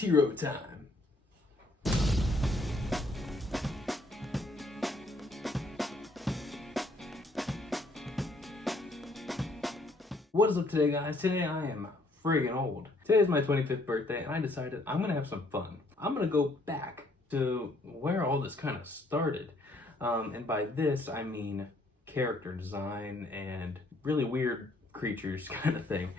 It's hero time. What is up today, guys? Today I am friggin' old. Today is my 25th birthday and I decided I'm gonna have some fun. I'm gonna go back to where all this kind of started. And by this, I mean character design and really weird creatures kind of thing.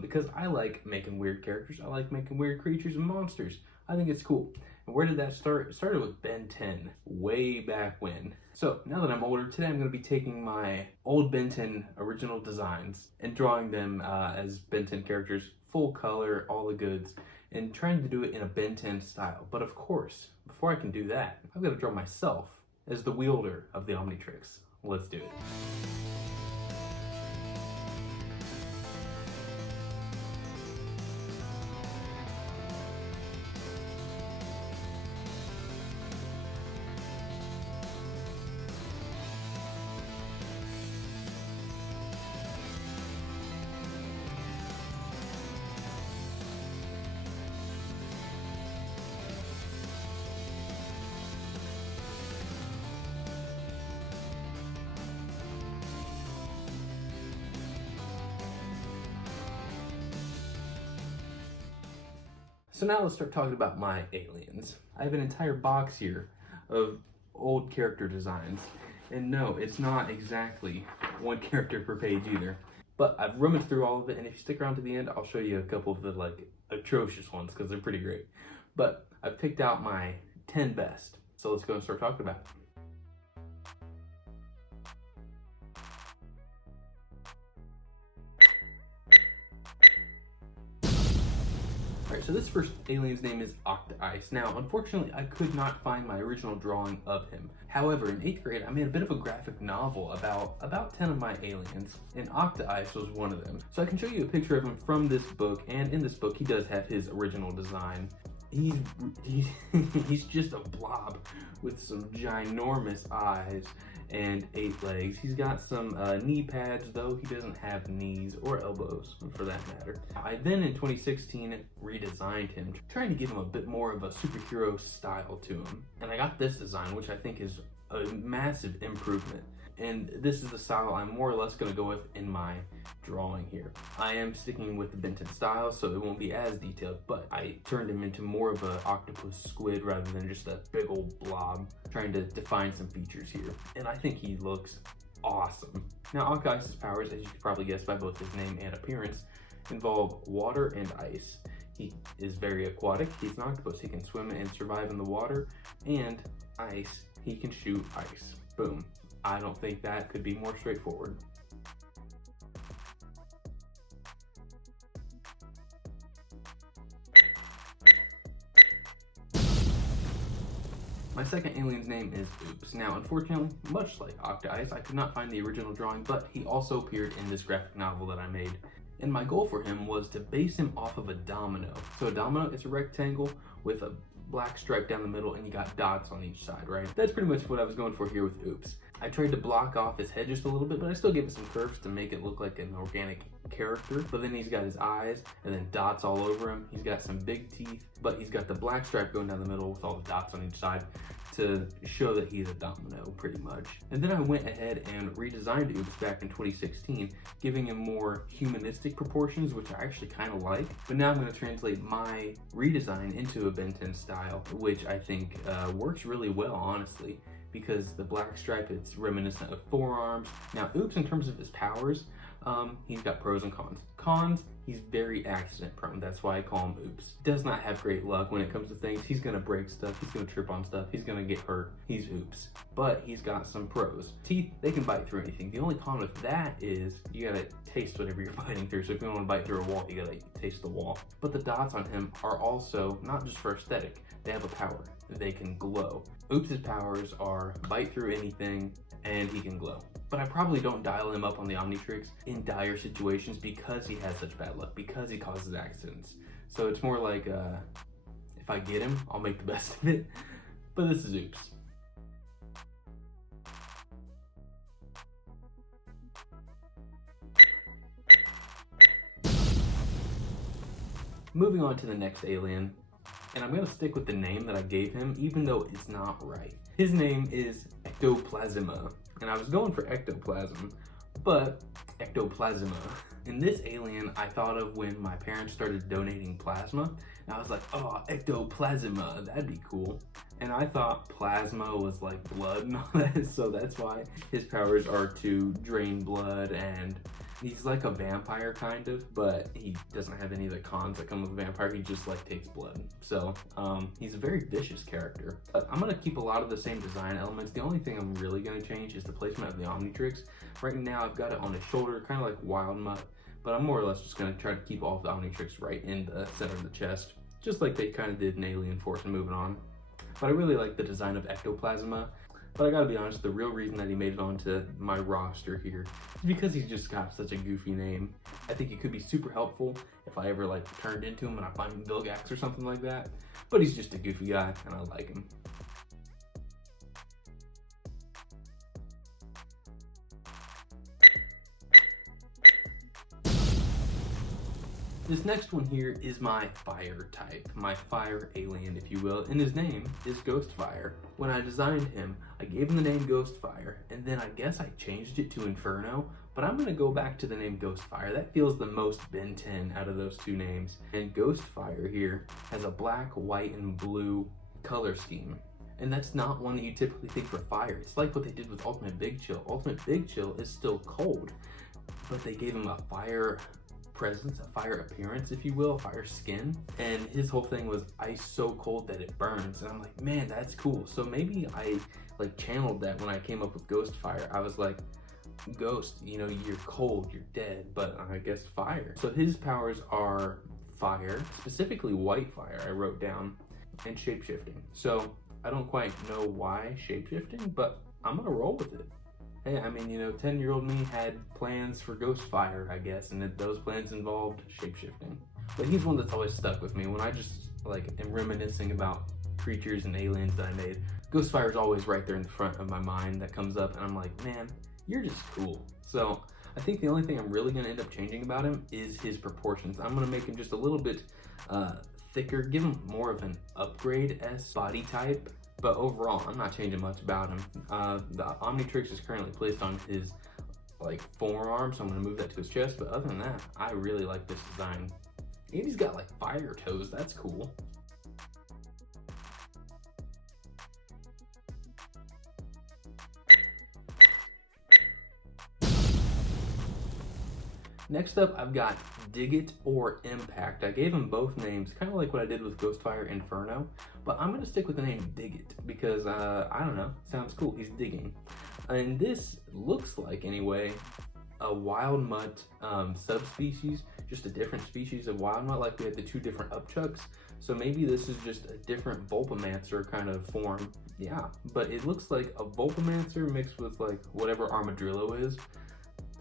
Because I like making weird characters. I like making weird creatures and monsters. I think it's cool. And where did that start? It started with Ben 10, way back when. So now that I'm older, today I'm going to be taking my old Ben 10 original designs and drawing them as Ben 10 characters, full color, all the goods, and trying to do it in a Ben 10 style. But of course, before I can do that, I've got to draw myself as the wielder of the Omnitrix. Let's do it. So now let's start talking about my aliens. I have an entire box here of old character designs. And no, it's not exactly one character per page either. But I've rummaged through all of it, and if you stick around to the end, I'll show you a couple of the atrocious ones because they're pretty great. But I've picked out my 10 best. So let's go and start talking about it. Alright, so this first alien's name is Octyice. Now, unfortunately, I could not find my original drawing of him. However, in 8th grade, I made a bit of a graphic novel about 10 of my aliens, and Octyice was one of them. So I can show you a picture of him from this book, and in this book, he does have his original design. He's just a blob with some ginormous eyes and 8 legs. He's got some knee pads, though he doesn't have knees or elbows for that matter. I then in 2016 redesigned him, trying to give him a bit more of a superhero style to him. And I got this design, which I think is a massive improvement. And this is the style I'm more or less going to go with in my drawing here. I am sticking with the Ben 10 style, so it won't be as detailed, but I turned him into more of an octopus squid rather than just a big old blob, trying to define some features here. And I think he looks awesome. Now, Octyice's powers, as you can probably guess by both his name and appearance, involve water and ice. He is very aquatic. He's an octopus. He can swim and survive in the water, and ice. He can shoot ice. Boom. I don't think that could be more straightforward. My second alien's name is Oops. Now, unfortunately, much like Octyice, I could not find the original drawing, but he also appeared in this graphic novel that I made. And my goal for him was to base him off of a domino. So a domino is a rectangle with a black stripe down the middle, and you got dots on each side, right? That's pretty much what I was going for here with Oops. I tried to block off his head just a little bit, but I still gave it some curves to make it look like an organic character. But then he's got his eyes and then dots all over him. He's got some big teeth, but he's got the black stripe going down the middle with all the dots on each side to show that he's a domino, pretty much. And then I went ahead and redesigned Oops back in 2016, giving him more humanistic proportions, which I actually kind of like. But now I'm going to translate my redesign into a Ben 10 style, which I think works really well, honestly, because the black stripe, it's reminiscent of forearms. Now, Oops, in terms of his powers, he's got pros and cons. Cons, he's very accident prone. That's why I call him Oops. Does not have great luck when it comes to things. He's gonna break stuff. He's gonna trip on stuff. He's gonna get hurt. He's Oops. But he's got some pros. Teeth, they can bite through anything. The only con with that is you gotta taste whatever you're biting through. So if you want to bite through a wall, you gotta taste the wall. But the dots on him are also not just for aesthetic. They have a power. They can glow. Oops' powers are bite through anything and he can glow. But I probably don't dial him up on the Omnitrix in dire situations because he has such bad luck, because he causes accidents. So it's more like, if I get him, I'll make the best of it. But this is Oops. Moving on to the next alien, And I'm gonna stick with the name that I gave him, even though it's not right. His name is Extoplasima, and I was going for ectoplasm, but Extoplasima. And this alien I thought of when my parents started donating plasma, and I was like, oh, Extoplasima, that'd be cool. And I thought plasma was like blood and all that, so that's why his powers are to drain blood, and he's like a vampire kind of, but he doesn't have any of the cons that come with a vampire. He just like takes blood. So he's a very vicious character. But I'm gonna keep a lot of the same design elements. The only thing I'm really gonna change is the placement of the Omnitrix. Right now I've got it on his shoulder, kind of like Wild Mutt, but I'm more or less just gonna try to keep all of the Omnitrix right in the center of the chest, just like they kind of did in Alien Force and Moving On. But I really like the design of Extoplasma. But I gotta be honest, the real reason that he made it onto my roster here is because he's just got such a goofy name. I think it could be super helpful if I ever like turned into him and I find him Vilgax or something like that. But he's just a goofy guy and I like him. This next one here is my fire type, my fire alien, if you will, and his name is Ghostfire. When I designed him, I gave him the name Ghostfire, and then I guess I changed it to Inferno, but I'm gonna go back to the name Ghostfire. That feels the most Ben 10 out of those two names. And Ghostfire here has a black, white, and blue color scheme. And that's not one that you typically think for fire. It's like what they did with Ultimate Big Chill. Ultimate Big Chill is still cold, but they gave him a fire presence, a fire appearance, if you will, a fire skin. And his whole thing was ice so cold that it burns. And I'm like, man, that's cool. So maybe I like channeled that when I came up with Ghostfire. I was like, Ghost, you know, you're cold, you're dead, but I guess fire. So his powers are fire, specifically white fire, I wrote down, and shapeshifting. So I don't quite know why shapeshifting, but I'm gonna roll with it. Hey, I mean, you know, 10-year-old me had plans for Ghostfire, I guess, and those plans involved shapeshifting. But he's one that's always stuck with me. When I just, like, am reminiscing about creatures and aliens that I made, Ghostfire's always right there in the front of my mind that comes up, and I'm like, man, you're just cool. So I think the only thing I'm really gonna end up changing about him is his proportions. I'm gonna make him just a little bit thicker, give him more of an upgrade-esque body type. But overall, I'm not changing much about him. The Omnitrix is currently placed on his like forearm, so I'm gonna move that to his chest. But other than that, I really like this design. And he's got like fire toes, that's cool. Next up, I've got Dig It or Impact. I gave him both names, kind of like what I did with Ghostfire Inferno, but I'm gonna stick with the name Dig It because, I don't know, sounds cool, he's digging. And this looks like, anyway, a Wild Mutt subspecies, just a different species of Wild Mutt, like we had the two different upchucks. So maybe this is just a different Vulpamancer kind of form. Yeah, but it looks like a Vulpamancer mixed with like whatever Armadillo is.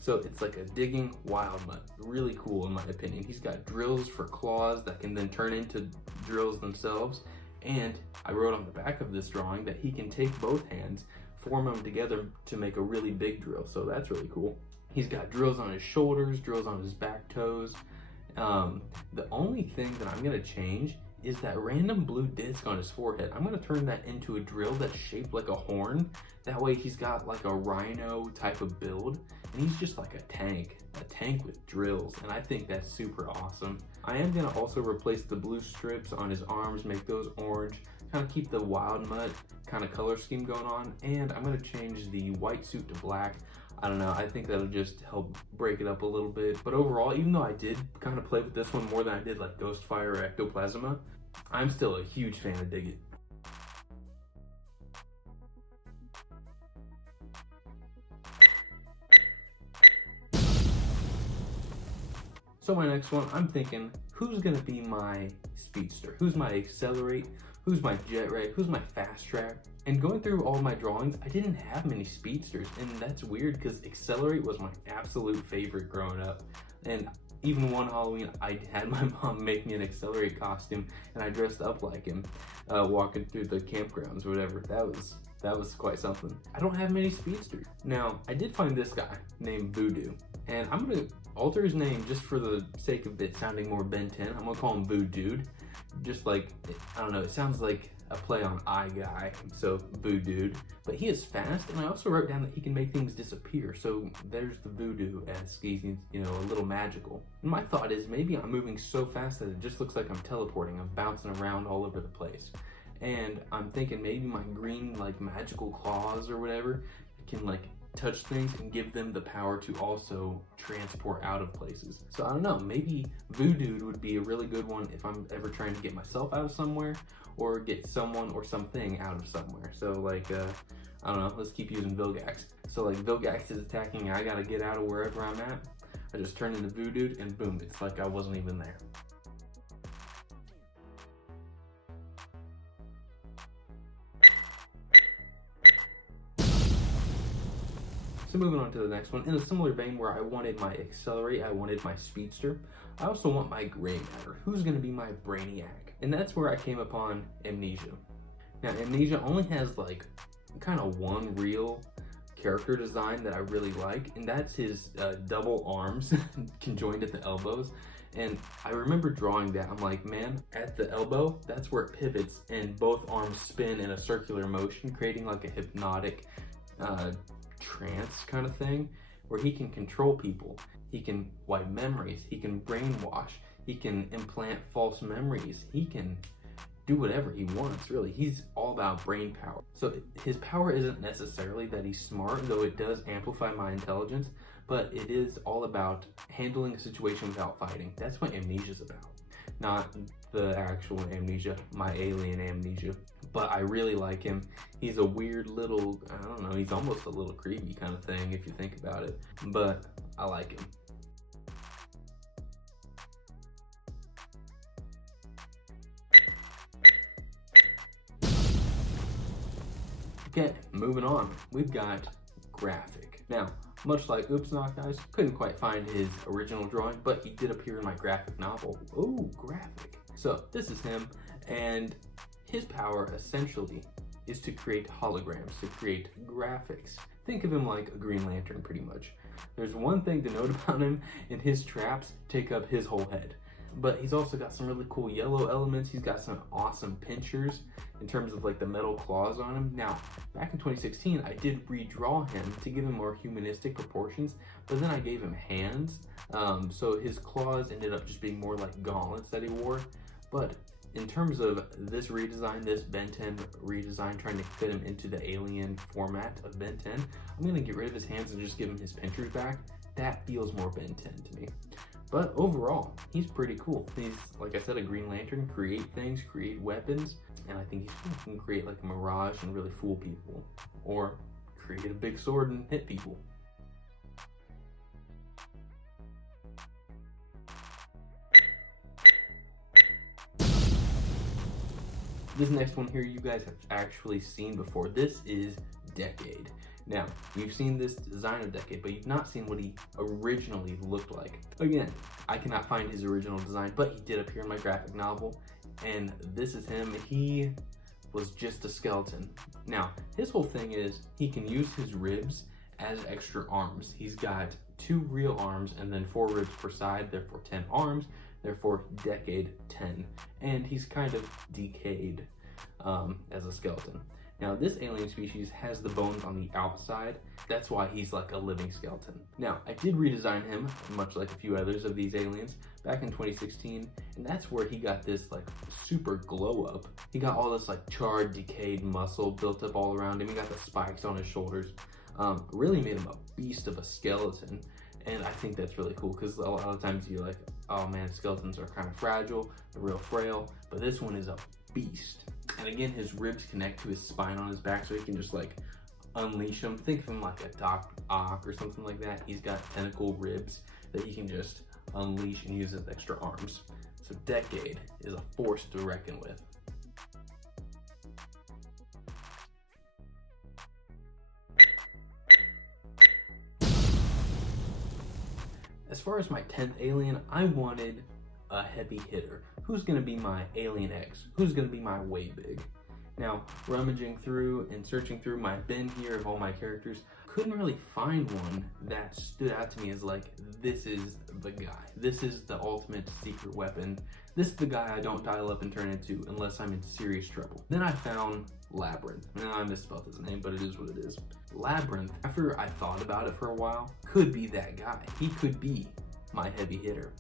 So it's like a digging Wild Mutt. Really cool in my opinion. He's got drills for claws that can then turn into drills themselves. And I wrote on the back of this drawing that he can take both hands, form them together to make a really big drill. So that's really cool. He's got drills on his shoulders, drills on his back toes. The only thing that I'm gonna change is that random blue disc on his forehead. I'm gonna turn that into a drill that's shaped like a horn. That way he's got like a rhino type of build, and he's just like a tank with drills, and I think that's super awesome. I am gonna also replace the blue strips on his arms, make those orange, kind of keep the Wild Mutt kind of color scheme going on, and I'm gonna change the white suit to black. I don't know, I think that'll just help break it up a little bit. But overall, even though I did kind of play with this one more than I did like Ghostfire or Extoplasma, I'm still a huge fan of Dig It. So my next one, I'm thinking, who's gonna be my speedster? Who's my accelerate? Who's my jet ray? Who's my fast track? And going through all my drawings, I didn't have many speedsters, and that's weird because accelerate was my absolute favorite growing up. And even one Halloween, I had my mom make me an accelerate costume, and I dressed up like him, walking through the campgrounds or whatever. That was quite something. I don't have many speedsters. Now, I did find this guy named Voodude, and I'm gonna alter his name just for the sake of it sounding more Ben 10. I'm gonna call him Voodude. Just like, I don't know, it sounds like a play on I guy, so Voodude. But he is fast, and I also wrote down that he can make things disappear, so there's the voodoo-esque. He's, you know, a little magical. And my thought is maybe I'm moving so fast that it just looks like I'm teleporting. I'm bouncing around all over the place. And I'm thinking maybe my green, like, magical claws or whatever can, like, touch things and give them the power to also transport out of places. So I don't know, maybe Voodude would be a really good one if I'm ever trying to get myself out of somewhere or get someone or something out of somewhere. So like, I don't know, let's keep using Vilgax. So like Vilgax is attacking, I gotta get out of wherever I'm at. I just turn into Voodude and boom, it's like I wasn't even there. So moving on to the next one, in a similar vein where I wanted my Accelerate, I wanted my Speedster, I also want my Gray Matter. Who's going to be my Brainiac? And that's where I came upon Amnesia. Now Amnesia only has like kind of one real character design that I really like, and that's his double arms conjoined at the elbows. And I remember drawing that, I'm like, man, at the elbow, that's where it pivots and both arms spin in a circular motion, creating like a hypnotic trance kind of thing, where he can control people, he can wipe memories, he can brainwash, he can implant false memories, he can do whatever he wants, really. He's all about brain power. So his power isn't necessarily that he's smart, though it does amplify my intelligence, but it is all about handling a situation without fighting. That's what Amnesia's about. Not the actual Amnesia, my alien Amnesia. But I really like him. He's a weird little, I don't know, he's almost a little creepy kind of thing if you think about it. But I like him. Okay, moving on. We've got Graphic. Now, much like Oops Octyice, couldn't quite find his original drawing, but he did appear in my graphic novel. Ooh, Graphic. So this is him, and his power essentially is to create holograms, to create graphics. Think of him like a Green Lantern pretty much. There's one thing to note about him, and his traps take up his whole head. But he's also got some really cool yellow elements. He's got some awesome pinchers in terms of like the metal claws on him. Now, back in 2016, I did redraw him to give him more humanistic proportions, but then I gave him hands. So his claws ended up just being more like gauntlets that he wore. But in terms of this redesign, this Ben 10 redesign, trying to fit him into the alien format of Ben 10, I'm gonna get rid of his hands and just give him his pinchers back. That feels more Ben 10 to me. But overall, he's pretty cool. He's, like I said, a Green Lantern, create things, create weapons, and I think he's cool. He can create like a mirage and really fool people, or create a big sword and hit people. This next one here you guys have actually seen before. This is Decade. Now, you've seen this design of Decade, but you've not seen what he originally looked like. Again, I cannot find his original design, but he did appear in my graphic novel, and this is him. He was just a skeleton. Now, his whole thing is he can use his ribs as extra arms. He's got 2 real arms and then 4 ribs per side, therefore 10 arms, therefore Decade 10. And he's kind of decayed as a skeleton. Now, this alien species has the bones on the outside. That's why he's like a living skeleton. Now, I did redesign him, much like a few others of these aliens, back in 2016, and that's where he got this like super glow up. He got all this like charred, decayed muscle built up all around him. He got the spikes on his shoulders. Really made him a beast of a skeleton. And I think that's really cool because a lot of times you're like, oh man, skeletons are kind of fragile, they're real frail, but this one is a beast. And again, his ribs connect to his spine on his back, so he can just like unleash them. Think of him like a Doc Ock or something like that. He's got tentacle ribs that he can just unleash and use as extra arms. So Decade is a force to reckon with. As far as my 10th alien, I wanted a heavy hitter. Who's gonna be my Alien X? Who's gonna be my Way Big? Now, rummaging through and searching through my bin here of all my characters, couldn't really find one that stood out to me as like, this is the guy. This is the ultimate secret weapon. This is the guy I don't dial up and turn into unless I'm in serious trouble. Then I found Labrinth. Now I misspelled his name, but it is what it is. Labrinth, after I thought about it for a while, could be that guy. He could be my heavy hitter.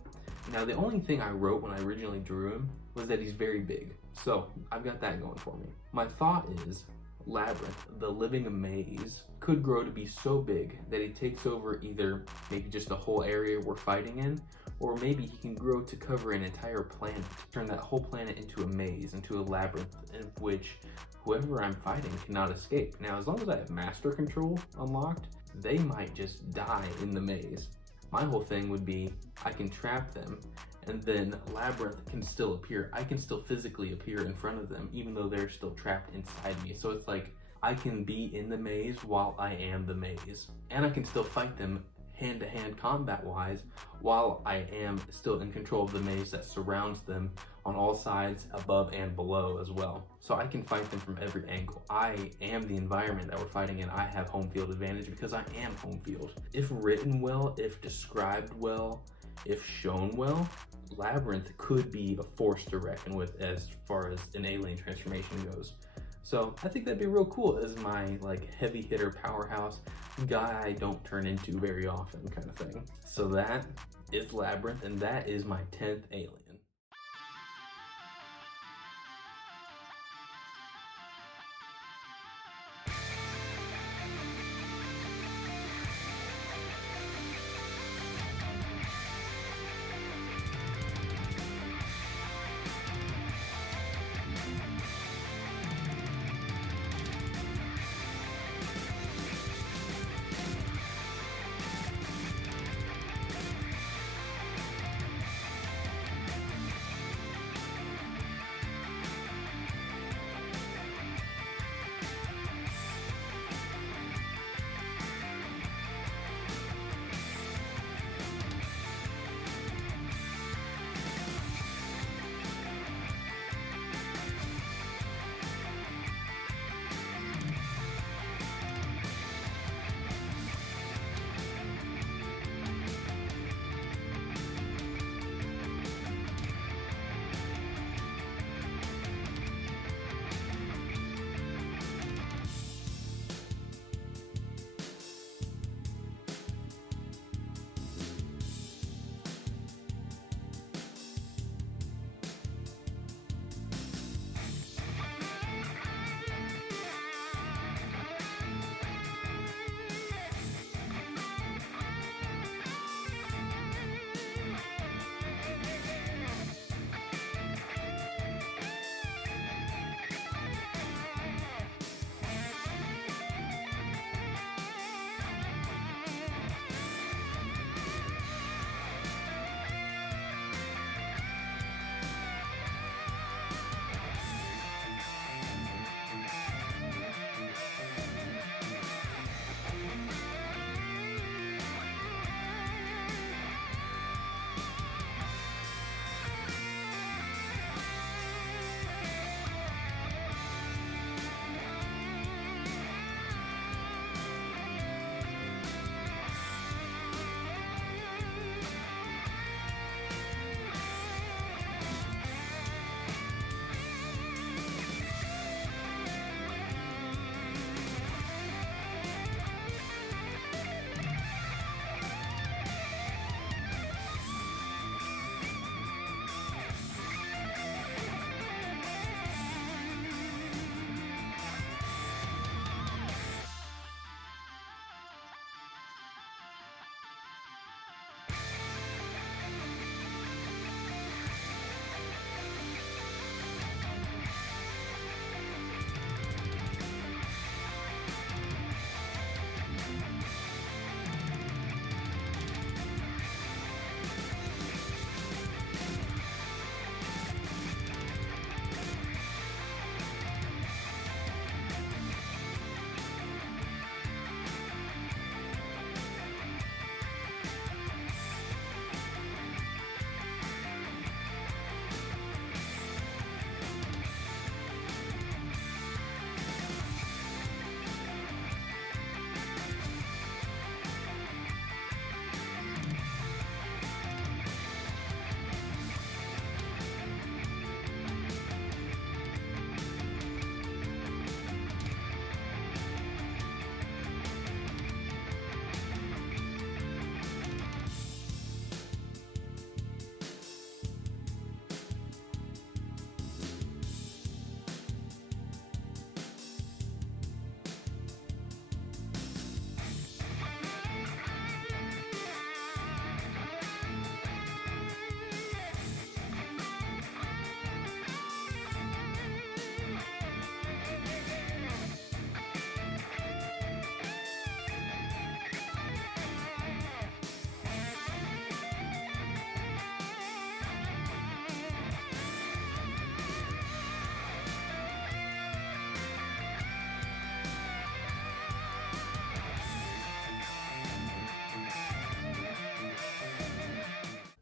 Now the only thing I wrote when I originally drew him was that he's very big. So I've got that going for me. My thought is Labrinth, the living maze, could grow to be so big that he takes over either maybe just the whole area we're fighting in, or maybe he can grow to cover an entire planet, turn that whole planet into a maze, into a labyrinth in which whoever I'm fighting cannot escape. Now, as long as I have master control unlocked, they might just die in the maze. My whole thing would be I can trap them, and then Labrinth can still appear. I can still physically appear in front of them, even though they're still trapped inside me. So it's like I can be in the maze while I am the maze, and I can still fight them hand-to-hand combat-wise while I am still in control of the maze that surrounds them on all sides, above and below as well. So I can fight them from every angle. I am the environment that we're fighting in. I have home field advantage because I am home field. If written well, if described well, if shown well, Labrinth could be a force to reckon with as far as an alien transformation goes. So I think that'd be real cool as my like heavy hitter powerhouse guy I don't turn into very often kind of thing. So that is Labrinth, and that is my 10th alien.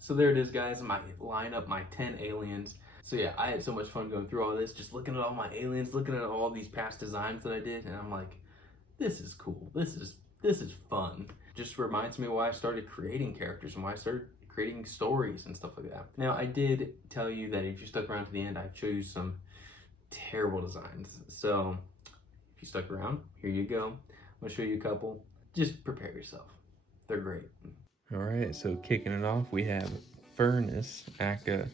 So there it is, guys, my lineup, my 10 aliens. So yeah, I had so much fun going through all this, just looking at all my aliens, looking at all these past designs that I did, and I'm like, this is cool. This is fun. Just reminds me why I started creating characters and why I started creating stories and stuff like that. Now, I did tell you that if you stuck around to the end, I chose some terrible designs. So if you stuck around, here you go. I'm gonna show you a couple. Just prepare yourself. They're great. All right, so kicking it off, we have Furnace, aka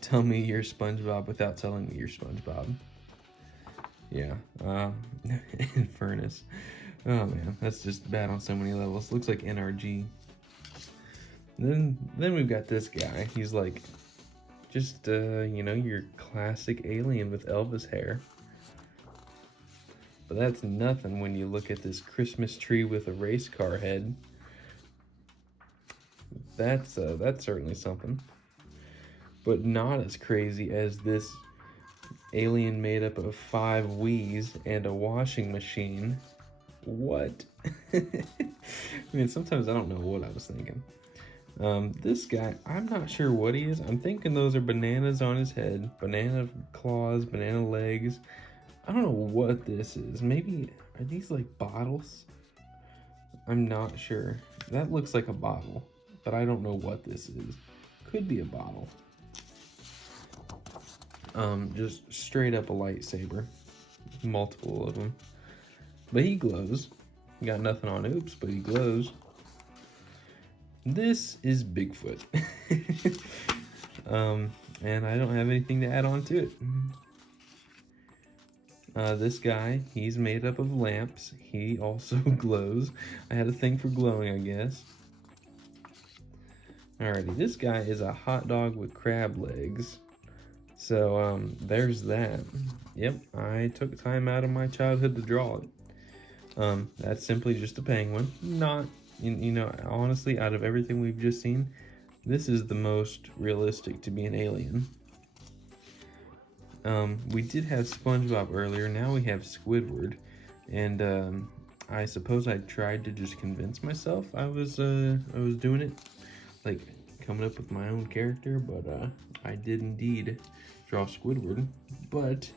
tell me you're SpongeBob without telling me you're SpongeBob. Yeah, and Furnace. Oh man, that's just bad on so many levels. Looks like NRG. Then we've got this guy. He's like, just you know, your classic alien with Elvis hair. But that's nothing when you look at this Christmas tree with a race car head. That's certainly something. But not as crazy as this alien made up of 5 Wiis and a washing machine. What? I mean, sometimes I don't know what I was thinking. This guy, I'm not sure what he is. I'm thinking those are bananas on his head, banana claws, banana legs. I don't know what this is. Maybe, are these like bottles? I'm not sure. That looks like a bottle, but I don't know what this is. Could be a bottle. Just straight up a lightsaber. Multiple of them. But he glows. Got nothing on Oops, but he glows. This is Bigfoot. And I don't have anything to add on to it. This guy, he's made up of lamps. He also glows. I had a thing for glowing, I guess. Alrighty, this guy is a hot dog with crab legs. So, there's that. Yep, I took time out of my childhood to draw it. That's simply just a penguin. Not, you know, honestly, out of everything we've just seen, this is the most realistic to be an alien. We did have SpongeBob earlier, now we have Squidward. And, I suppose I tried to just convince myself I was doing it. Like, coming up with my own character, but, I did indeed draw Squidward. But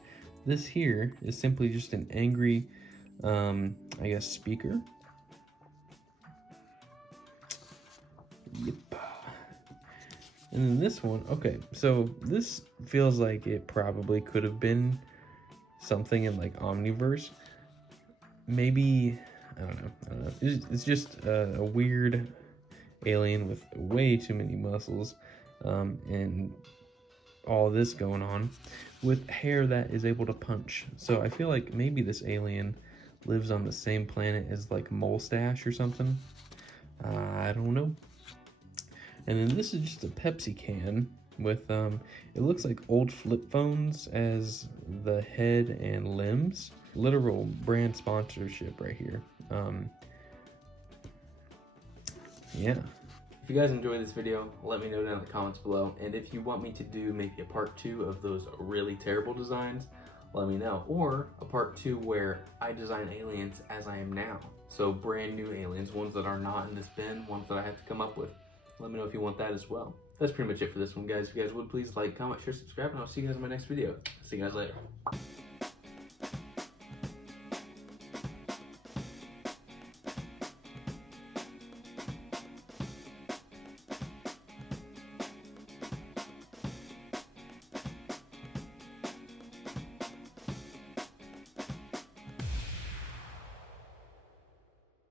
this here is simply just an angry, I guess, speaker. Yep. And then this one, okay, so this feels like it probably could have been something in like Omniverse. Maybe, I don't know. It's just a weird alien with way too many muscles, and all this going on with hair that is able to punch. So I feel like maybe this alien lives on the same planet as like Molestache or something. I don't know. And then this is just a Pepsi can with, it looks like old flip phones as the head and limbs. Literal brand sponsorship right here. Yeah. If you guys enjoyed this video, let me know down in the comments below. And if you want me to do maybe a part 2 of those really terrible designs, let me know. Or a part 2 where I design aliens as I am now. So brand new aliens, ones that are not in this bin, ones that I have to come up with. Let me know if you want that as well. That's pretty much it for this one, guys. If you guys would, please like, comment, share, subscribe, and I'll see you guys in my next video. See you guys later.